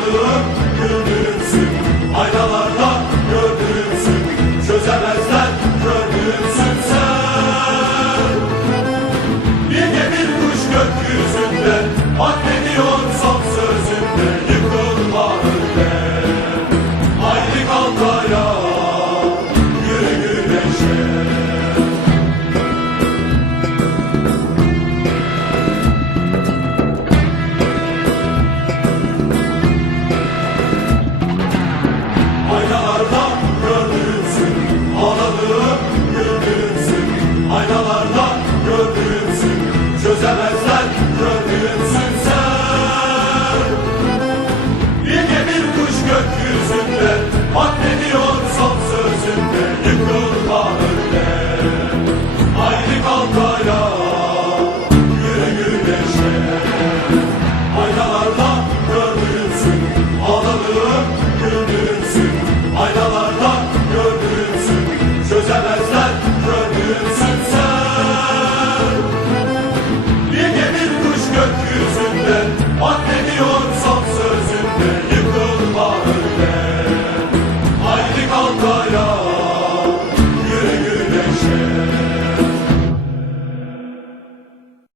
Aydınlığın gönlümsün Aynalarda gördüğümsün Çözemezler gördüğümsün sen. Bir demir kuş gökyüzünde Addediyor son sözünde Yıkılma öyle. Haydi kalk gördüğümsün Aynalarda gördüğümsün Çözemezler gördüğümsün sen. Yine bir kuş gökyüzünde Mahvediyor son sözünde. Yıkılıyor önünde Atlediyor sap sözünde Yıkılma önde Haydi kalk ayağa Yürü güneşe.